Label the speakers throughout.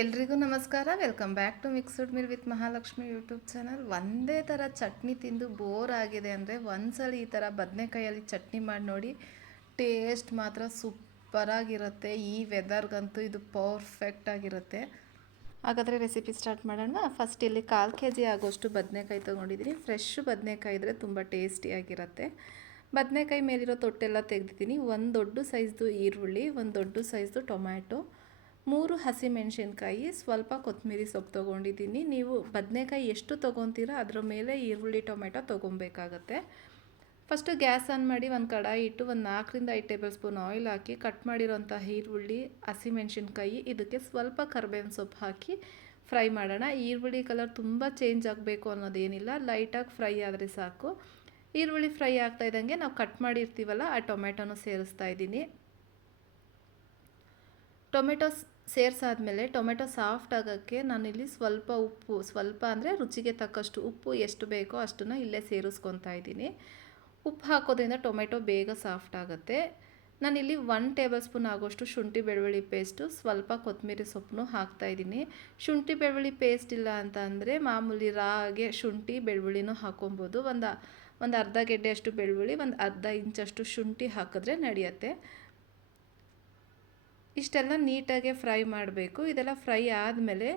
Speaker 1: ಎಲ್ರಿಗೂ ನಮಸ್ಕಾರ. Welcome back to mixed meal with Mahalakshmi YouTube channel ಒಂದೇ ಥರ ಚಟ್ನಿ ತಿಂದು ಬೋರ್ ಆಗಿದೆ ಅಂದರೆ ಒಂದ್ಸಲ ಈ ಥರ ಬದನೆಕಾಯಲ್ಲಿ ಚಟ್ನಿ ಮಾಡಿ ನೋಡಿ ಟೇಸ್ಟ್ ಮಾತ್ರ ಸೂಪರಾಗಿರುತ್ತೆ ಈ ವೆದರ್ಗಂತೂ ಇದು ಪರ್ಫೆಕ್ಟ್ ಆಗಿರುತ್ತೆ. ಹಾಗಾದರೆ ರೆಸಿಪಿ ಸ್ಟಾರ್ಟ್ ಮಾಡೋಣ. ಫಸ್ಟ್ ಇಲ್ಲಿ ಕಾಲು ಕೆ ಜಿ ಆಗೋಷ್ಟು ಬದನೆಕಾಯಿ ತೊಗೊಂಡಿದ್ದೀನಿ. ಫ್ರೆಶ್ ಬದನೆಕಾಯಿ ಇದ್ದರೆ ತುಂಬ ಟೇಸ್ಟಿಯಾಗಿರುತ್ತೆ ಬದನೆಕಾಯಿ ಮೇಲಿರೋ ತೊಟ್ಟೆಲ್ಲ ತೆಗೆದಿದ್ದೀನಿ. ಒಂದು ದೊಡ್ಡ ಸೈಜ್ದು ಈರುಳ್ಳಿ ಒಂದು ದೊಡ್ಡ ಸೈಜ್ದು ಟೊಮ್ಯಾಟೊ ಮೂರು ಹಸಿಮೆಣಸಿನ್ಕಾಯಿ, ಸ್ವಲ್ಪ ಕೊತ್ತಂಬರಿ ಸೊಪ್ಪು ತೊಗೊಂಡಿದ್ದೀನಿ. ನೀವು ಬದನೆಕಾಯಿ ಎಷ್ಟು ತೊಗೊತೀರೋ, ಅದರ ಮೇಲೆ ಈರುಳ್ಳಿ, ಟೊಮೆಟೊ ತೊಗೊಬೇಕಾಗತ್ತೆ. ಫಸ್ಟು ಗ್ಯಾಸ್ ಆನ್ ಮಾಡಿ ಒಂದು ಕಡಾಯಿ ಇಟ್ಟು ಒಂದು ನಾಲ್ಕರಿಂದ ಐದು ಟೇಬಲ್ ಸ್ಪೂನ್ ಆಯಿಲ್ ಹಾಕಿ ಕಟ್ ಮಾಡಿರೋಂಥ ಈರುಳ್ಳಿ, ಹಸಿಮೆಣಸಿನ್ಕಾಯಿ, ಇದಕ್ಕೆ ಸ್ವಲ್ಪ ಕರ್ಬೇವಿನ ಸೊಪ್ಪು ಹಾಕಿ ಫ್ರೈ ಮಾಡೋಣ. ಈರುಳ್ಳಿ ಕಲರ್ ತುಂಬ ಚೇಂಜ್ ಆಗಬೇಕು ಅನ್ನೋದೇನಿಲ್ಲ, ಲೈಟಾಗಿ ಫ್ರೈ ಆದರೆ ಸಾಕು. ಈರುಳ್ಳಿ ಫ್ರೈ ಆಗ್ತಾ ಇದ್ದಂಗೆ ನಾವು ಕಟ್ ಮಾಡಿರ್ತೀವಲ್ಲ, ಆ ಟೊಮೆಟೊನೂ ಸೇರಿಸ್ತಾ ಇದ್ದೀನಿ. ಟೊಮೆಟೊ ಸೇರಿಸಾದ್ಮೇಲೆ ಟೊಮೆಟೊ ಸಾಫ್ಟ್ ಆಗೋಕ್ಕೆ ನಾನಿಲ್ಲಿ ಸ್ವಲ್ಪ ಉಪ್ಪು, ಸ್ವಲ್ಪ ಅಂದರೆ ರುಚಿಗೆ ತಕ್ಕಷ್ಟು ಉಪ್ಪು ಎಷ್ಟು ಬೇಕೋ ಅಷ್ಟನ್ನು ಇಲ್ಲೇ ಸೇರಿಸ್ಕೊತಾ ಇದ್ದೀನಿ. ಉಪ್ಪು ಹಾಕೋದ್ರಿಂದ ಟೊಮೆಟೊ ಬೇಗ ಸಾಫ್ಟ್ ಆಗುತ್ತೆ. ನಾನಿಲ್ಲಿ ಒನ್ ಟೇಬಲ್ ಸ್ಪೂನ್ ಆಗೋಷ್ಟು ಶುಂಠಿ ಬೆಳ್ಳುಳ್ಳಿ ಪೇಸ್ಟು, ಸ್ವಲ್ಪ ಕೊತ್ತಂಬರಿ ಸೊಪ್ಪನ್ನು ಹಾಕ್ತಾಯಿದ್ದೀನಿ ಶುಂಠಿ ಬೆಳ್ಳುಳ್ಳಿ ಪೇಸ್ಟ್ ಇಲ್ಲ ಅಂತ ಅಂದರೆ ಮಾಮೂಲಿ ರಾಗೆ, ಶುಂಠಿ, ಬೆಳ್ಳುಳ್ಳಿನೂ ಹಾಕೊಬೋದು. ಒಂದು ಒಂದು ಅರ್ಧ ಗೆಡ್ಡೆಯಷ್ಟು ಬೆಳ್ಳುಳ್ಳಿ, ಒಂದು ಅರ್ಧ ಇಂಚಷ್ಟು ಶುಂಠಿ ಹಾಕಿದ್ರೆ ನಡೆಯುತ್ತೆ. ಇಷ್ಟೆಲ್ಲ ನೀಟಾಗಿ ಫ್ರೈ ಮಾಡಬೇಕು. ಇದೆಲ್ಲ ಫ್ರೈ ಆದಮೇಲೆ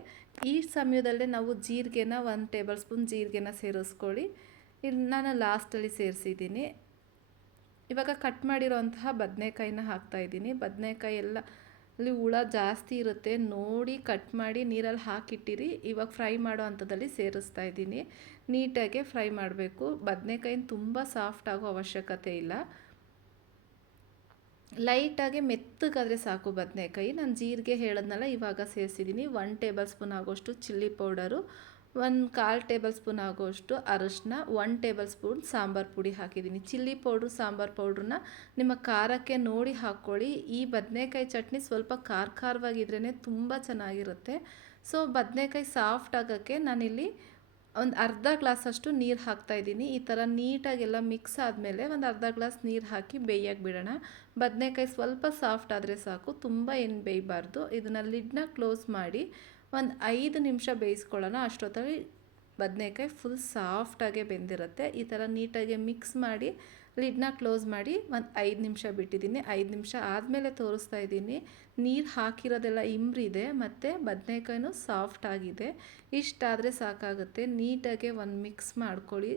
Speaker 1: ಈ ಸಮಯದಲ್ಲೇ ನಾವು ಜೀರಿಗೆನ ಒಂದು ಟೇಬಲ್ ಸ್ಪೂನ್ ಜೀರಿಗೆನ ಸೇರಿಸ್ಕೊಳ್ಳಿ. ಇಲ್ಲಿ ನಾನು ಲಾಸ್ಟಲ್ಲಿ ಸೇರಿಸಿದ್ದೀನಿ. ಇವಾಗ ಕಟ್ ಮಾಡಿರೋಂತಹ ಬದನೆಕಾಯಿನ ಹಾಕ್ತಾಯಿದ್ದೀನಿ ಬದನೆಕಾಯಿ ಎಲ್ಲ ಅಲ್ಲಿ ಹುಳ ಜಾಸ್ತಿ ಇರುತ್ತೆ. ನೋಡಿ ಕಟ್ ಮಾಡಿ ನೀರಲ್ಲಿ ಹಾಕಿಟ್ಟಿರಿ. ಇವಾಗ ಫ್ರೈ ಮಾಡೋ ಅಂಥದ್ದಲ್ಲಿ ಸೇರಿಸ್ತಾ ಇದ್ದೀನಿ. ನೀಟಾಗೆ ಫ್ರೈ ಮಾಡಬೇಕು. ಬದನೆಕಾಯಿನ ತುಂಬ ಸಾಫ್ಟ್ ಆಗೋ ಅವಶ್ಯಕತೆ ಇಲ್ಲ. ಲೈಟಾಗಿ ಮೆತ್ತಗಾದರೆ ಸಾಕು ಬದನೆಕಾಯಿ. ನಾನು ಜೀರಿಗೆ ಹೇಳೋದ್ನಲ್ಲ, ಇವಾಗ ಸೇರಿಸಿದ್ದೀನಿ ಒನ್ ಟೇಬಲ್ ಸ್ಪೂನ್ ಆಗೋಷ್ಟು ಚಿಲ್ಲಿ ಪೌಡರು ಒಂದು ಕಾಲು ಟೇಬಲ್ ಸ್ಪೂನ್ ಆಗೋಷ್ಟು ಅರಶಿನ ಒನ್ ಟೇಬಲ್ ಸ್ಪೂನ್ ಸಾಂಬಾರು ಪುಡಿ ಹಾಕಿದ್ದೀನಿ ಚಿಲ್ಲಿ ಪೌಡ್ರು ಸಾಂಬಾರು ಪೌಡ್ರನ್ನ ನಿಮ್ಮ ಖಾರಕ್ಕೆ ನೋಡಿ ಹಾಕ್ಕೊಳ್ಳಿ ಈ ಬದನೆಕಾಯಿ ಚಟ್ನಿ ಸ್ವಲ್ಪ ಖಾರ ಖಾರವಾಗಿದ್ರೇ ತುಂಬ ಚೆನ್ನಾಗಿರುತ್ತೆ. ಸೊ ಬದನೆಕಾಯಿ ಸಾಫ್ಟ್ ಆಗೋಕ್ಕೆ ನಾನಿಲ್ಲಿ ಒಂದು ಅರ್ಧ ಗ್ಲಾಸಷ್ಟು ನೀರು ಹಾಕ್ತಾಯಿದ್ದೀನಿ ಈ ಥರ ನೀಟಾಗೆಲ್ಲ ಮಿಕ್ಸ್ ಆದಮೇಲೆ ಒಂದು ಅರ್ಧ ಗ್ಲಾಸ್ ನೀರು ಹಾಕಿ ಬೇಯಕ್ಕೆ ಬಿಡೋಣ. ಬದನೆಕಾಯಿ ಸ್ವಲ್ಪ ಸಾಫ್ಟ್ ಆದರೆ ಸಾಕು, ತುಂಬ ಏನು ಬೇಯಬಾರ್ದು. ಇದನ್ನು ಲಿಡ್ನ ಕ್ಲೋಸ್ ಮಾಡಿ ಒಂದು ಐದು ನಿಮಿಷ ಬೇಯಿಸ್ಕೊಳ್ಳೋಣ. ಅಷ್ಟೊತ್ತಲ್ಲಿ ಬದನೆಕಾಯಿ ಫುಲ್ ಸಾಫ್ಟಾಗೆ ಬೆಂದಿರುತ್ತೆ. ಈ ಥರ ನೀಟಾಗಿ ಮಿಕ್ಸ್ ಮಾಡಿ ಲಿಡ್ನ ಕ್ಲೋಸ್ ಮಾಡಿ ಒಂದು ಐದು ನಿಮಿಷ ಬಿಟ್ಟಿದ್ದೀನಿ. ಐದು ನಿಮಿಷ ಆದಮೇಲೆ ತೋರಿಸ್ತಾ ಇದ್ದೀನಿ. ನೀರು ಹಾಕಿರೋದೆಲ್ಲ ಇಂಬ್ರಿದೆ, ಮತ್ತು ಬದನೆಕಾಯಿನೂ ಸಾಫ್ಟ್ ಆಗಿದೆ. ಇಷ್ಟಾದರೆ ಸಾಕಾಗುತ್ತೆ. ನೀಟಾಗೆ ಒಂದು ಮಿಕ್ಸ್ ಮಾಡ್ಕೊಳ್ಳಿ.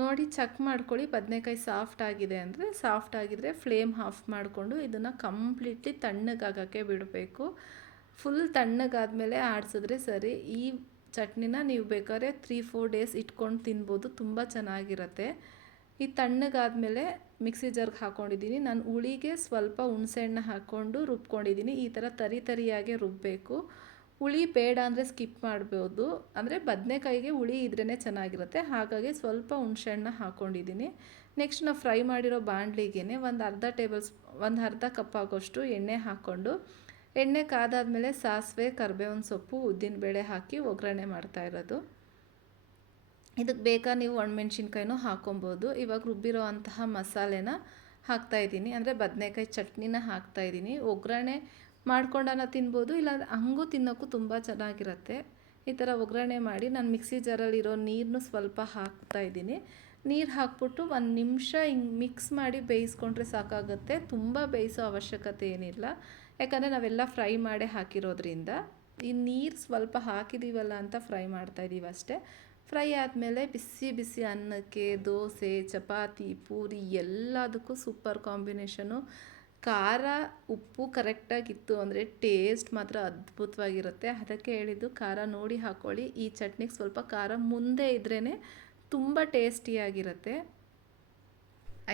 Speaker 1: ನೋಡಿ, ಚೆಕ್ ಮಾಡ್ಕೊಳ್ಳಿ ಬದನೆಕಾಯಿ ಸಾಫ್ಟ್ ಆಗಿದೆ ಅಂದರೆ ಸಾಫ್ಟ್ ಆಗಿದ್ರೆ ಫ್ಲೇಮ್ ಆಫ್ ಮಾಡಿಕೊಂಡು ಇದನ್ನು ಕಂಪ್ಲೀಟ್ಲಿ ತಣ್ಣಗಾಗೋಕ್ಕೆ ಬಿಡಬೇಕು. ಫುಲ್ ತಣ್ಣಗಾದ್ಮೇಲೆ ಆಡಿಸಿದ್ರೆ ಸರಿ. ಈ ಚಟ್ನಿನ ನೀವು ಬೇಕಾದ್ರೆ ತ್ರೀ ಫೋರ್ ಡೇಸ್ ಇಟ್ಕೊಂಡು ತಿನ್ಬೋದು. ತುಂಬ ಚೆನ್ನಾಗಿರುತ್ತೆ. ಈ ತಣ್ಣಗಾದಮೇಲೆ ಮಿಕ್ಸಿ ಜಾರ್ಗೆ ಹಾಕ್ಕೊಂಡಿದ್ದೀನಿ. ನಾನು ಹುಳಿಗೆ ಸ್ವಲ್ಪ ಹುಣಸೆಹಣ್ಣು ಹಾಕ್ಕೊಂಡು ರುಬ್ಕೊಂಡಿದ್ದೀನಿ. ಈ ಥರ ತರಿ ತರಿಯಾಗೆ ರುಬ್ಬಬೇಕು ಹುಳಿ ಬೇಡ ಅಂದರೆ ಸ್ಕಿಪ್ ಮಾಡ್ಬೋದು. ಅಂದರೆ ಬದನೆಕಾಯಿಗೆ ಹುಳಿ ಇದ್ರೇ ಚೆನ್ನಾಗಿರುತ್ತೆ. ಹಾಗಾಗಿ ಸ್ವಲ್ಪ ಹುಣಸೆಹಣ್ಣು ಹಾಕ್ಕೊಂಡಿದ್ದೀನಿ. ನೆಕ್ಸ್ಟ್ ನಾವು ಫ್ರೈ ಮಾಡಿರೋ ಬಾಣಲಿಗೆ ಒಂದು ಅರ್ಧ ಟೇಬಲ್ ಸ್ಪ್, ಒಂದು ಅರ್ಧ ಕಪ್ ಆಗೋಷ್ಟು ಎಣ್ಣೆ ಹಾಕ್ಕೊಂಡು, ಎಣ್ಣೆ ಕಾದಾದಮೇಲೆ ಸಾಸಿವೆ, ಕರಿಬೇವಿನ ಸೊಪ್ಪು, ಉದ್ದಿನಬೇಳೆ ಹಾಕಿ ಒಗ್ಗರಣೆ ಮಾಡ್ತಾ ಇರೋದು. ಇದಕ್ಕೆ ಬೇಕಾ ನೀವು ಒಣಮೆಣ್ಸಿನ್ಕಾಯಿನೂ ಹಾಕೊಬೋದು. ಇವಾಗ ರುಬ್ಬಿರೋ ಅಂತಹ ಮಸಾಲೆನ ಹಾಕ್ತಾಯಿದ್ದೀನಿ ಅಂದರೆ ಬದನೆಕಾಯಿ ಚಟ್ನಿನ ಹಾಕ್ತಾಯಿದ್ದೀನಿ ಒಗ್ಗರಣೆ ಮಾಡ್ಕೊಂಡನ ತಿನ್ಬೋದು, ಇಲ್ಲ ಹಂಗೂ ತಿನ್ನೋಕ್ಕೂ ತುಂಬ ಚೆನ್ನಾಗಿರುತ್ತೆ. ಈ ಥರ ಒಗ್ಗರಣೆ ಮಾಡಿ ನಾನು ಮಿಕ್ಸಿ ಜಾರಲ್ಲಿರೋ ನೀರನ್ನು ಸ್ವಲ್ಪ ಹಾಕ್ತಾಯಿದ್ದೀನಿ ನೀರು ಹಾಕ್ಬಿಟ್ಟು ಒಂದು ನಿಮಿಷ ಹಿಂಗೆ ಮಿಕ್ಸ್ ಮಾಡಿ ಬೇಯಿಸ್ಕೊಂಡ್ರೆ ಸಾಕಾಗುತ್ತೆ. ತುಂಬ ಬೇಯಿಸೋ ಅವಶ್ಯಕತೆ ಏನಿಲ್ಲ. ಯಾಕಂದರೆ ನಾವೆಲ್ಲ ಫ್ರೈ ಮಾಡೇ ಹಾಕಿರೋದ್ರಿಂದ. ಈ ನೀರು ಸ್ವಲ್ಪ ಹಾಕಿದ್ದೀವಲ್ಲ ಅಂತ ಫ್ರೈ ಮಾಡ್ತಾಯಿದ್ದೀವಿ ಅಷ್ಟೇ ಫ್ರೈ ಆದಮೇಲೆ ಬಿಸಿ ಬಿಸಿ ಅನ್ನಕ್ಕೆ ದೋಸೆ, ಚಪಾತಿ, ಪೂರಿ ಎಲ್ಲದಕ್ಕೂ ಸೂಪರ್ ಕಾಂಬಿನೇಷನು ಖಾರ, ಉಪ್ಪು ಕರೆಕ್ಟಾಗಿತ್ತು ಅಂದರೆ ಟೇಸ್ಟ್ ಮಾತ್ರ ಅದ್ಭುತವಾಗಿರುತ್ತೆ. ಅದಕ್ಕೆ ಹೇಳಿದ್ದು ಖಾರ ನೋಡಿ ಹಾಕ್ಕೊಳ್ಳಿ ಈ ಚಟ್ನಿಗೆ ಸ್ವಲ್ಪ ಖಾರ ಮುಂದೆ ಇದ್ರೇ ತುಂಬ ಟೇಸ್ಟಿಯಾಗಿರುತ್ತೆ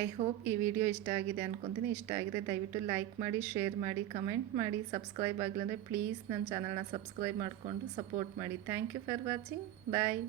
Speaker 1: ಐ ಹೋಪ್ ಈ ವಿಡಿಯೋ ಇಷ್ಟ ಆಗಿದೆ ಅನ್ಕೊತೀನಿ. ಇಷ್ಟ ಆಗಿದೆ ದಯವಿಟ್ಟು ಲೈಕ್ ಮಾಡಿ ಶೇರ್ ಮಾಡಿ ಕಮೆಂಟ್ ಮಾಡಿ. ಸಬ್ಸ್ಕ್ರೈಬ್ ಆಗಿಲ್ಲ ಅಂದರೆ ಪ್ಲೀಸ್ ನನ್ನ ಚಾನಲ್ನ ಸಬ್ಸ್ಕ್ರೈಬ್ ಮಾಡಿಕೊಂಡು ಸಪೋರ್ಟ್ ಮಾಡಿ. Thank you for watching bye